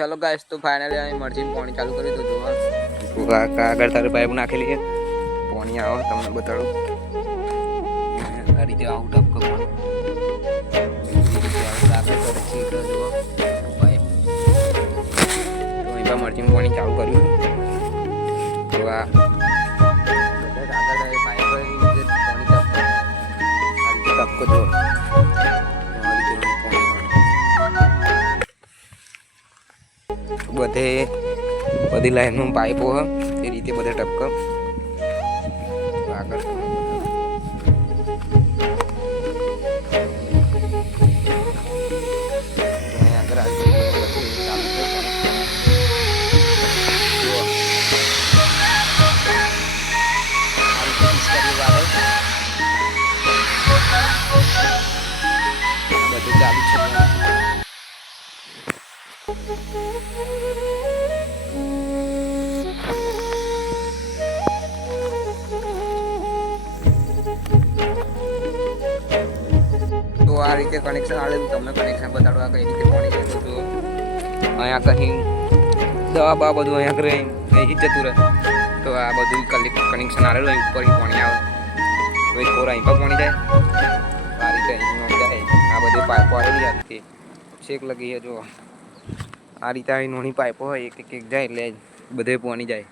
Hello guys, તો finally અહીં મર્જીન પાણી ચાલુ કર્યું તો જોવા આગળ તારે પાઇપ નાખેલી છે. પાણી આવે તમને બતાડું. આ રીતે આવું ટપકો મર્જીન પાણી ચાલુ કર્યું તો આ ટપકો જો બધી લાઈનમાં પાઇપો એ રીતે બધા ટપકા આગળ બધું ચાલુ છે. તો આ રીતે કનેક્શન આવેલું તમને કનેક્શન બતાડવા કઈ રીતે પાણી જાય તો અહીંયા કहीं દવા બા બધું અહીંયા કરે અહીં જતું રહે. તો આ બધું કનેક્શન આવેલું અહીં ઉપર પાણી આવે તો એક કોર અહીં પર પાણી જાય આ રીતે અહીં જાય. આ બધી પાઇપો આવેલી હતી છેક લગી છે જો આ રીતે આવી નાની પાઇપો હોય એક એક જાય એટલે બધે પાણી જાય.